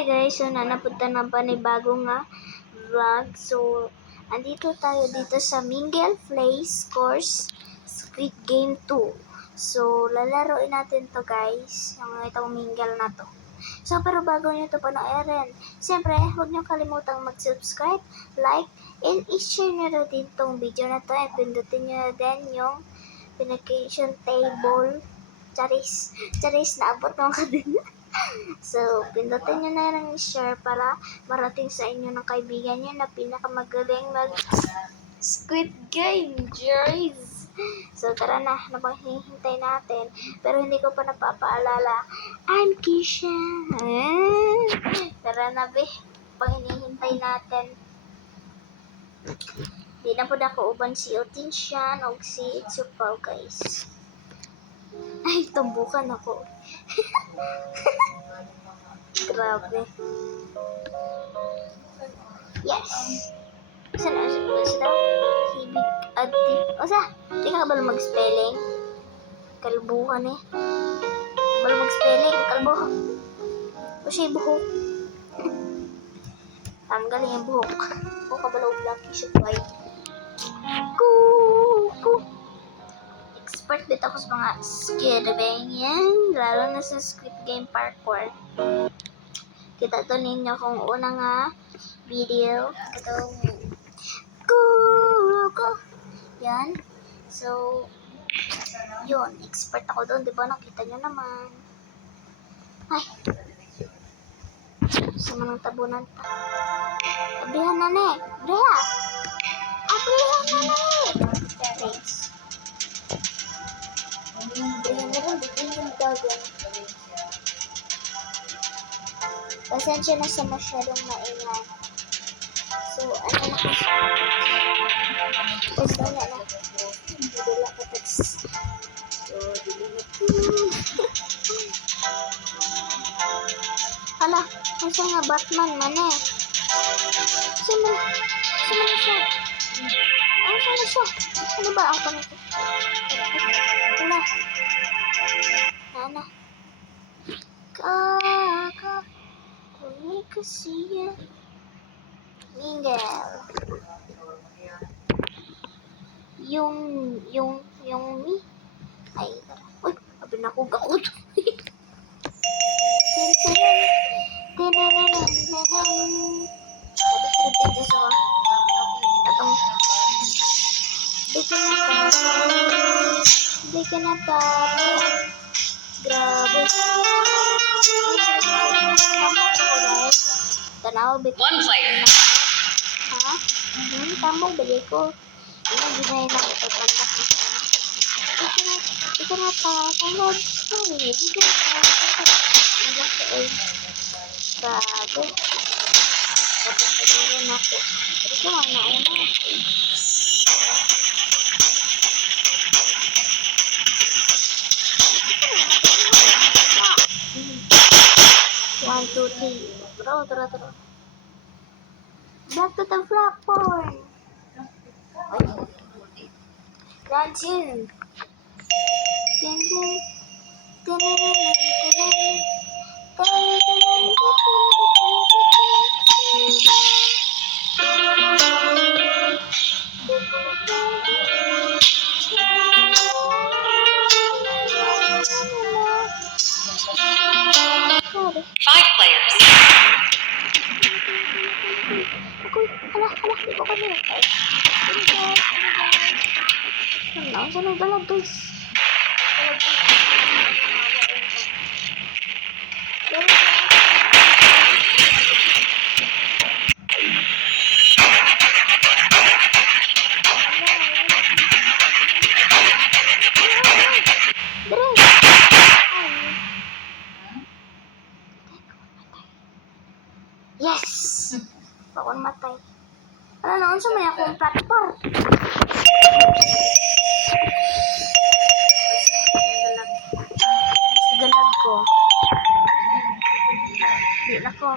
Hi guys, so nanapunta ng panibagong vlog. So, andito tayo dito sa Mingle Place course Squid Game 2. So, lalaroin natin to guys, yung itong Mingle na to. So, pero bago nyo to panoorin, siyempre, huwag nyo kalimutang mag-subscribe, like, and i-share nyo na din tong video na to. And pindutin nyo na din yung notification table. Charis, naabot mo ka din. So, pindutin nyo na lang i-share para marating sa inyo ng kaibigan nyo na pinakamagaling mag-Squid Game, guys! So, tara na, nabang hinihintay natin. Pero hindi ko pa napapaalala, I'm Kisha! Tara na, be, pang hinihintay natin. Di na po na ko uban si Otinsyan o si Itsupaw, guys. Ay, tumbukan ako. Grabe. Yes. Saan na? Hibig ati. O sa? Di ka ba mag-spelling? Kalbuhan eh. Bala mag-spelling. Kalbo. O siya buhok. Tanggalin yung buhok. O kabalaw blacky siya po ay. Expert dito ako sa mga Squid Game yan. Lalo na sa Squid Game Parkour. Kita to ninyo kung unang video. Itong yan. So, yun. Expert ako doon. Diba? Nakita nyo naman. Ay. Sama ng tabunan pa. Abrihan na ne. Abriha. Abrihan na ne. Thanks. Abrihan na lang. Bigyan yung gagawin. Pasensya na sa masyadong maingay. So, ano na kasi? Basta na na. Dila ka text. So, dililit. Hala, kasi nga Batman man eh. Sino siya? Ano siya? Ano ba ang panito? Hala. Nana. Kuni kasi yan. Mingle. Yung mi. Ay, uy, sabi na ko gakot. Di ka na pa. Grabe. Tanaw, One player. Ha? Tamang balik ko. Ini ginay na ito. Di ka na pa. Tamang. Di ka na pa. Grabe. Kapag pagkaroon ako. Pero ito ang nauna. One, two, three. Turo. Back to the platform. Dancing. Five players. Hala, di ko kami. Saan ang dalag, guys? Yes! Ako namatay. Ano naman sa may akong platform? Galag ko. Di na ko.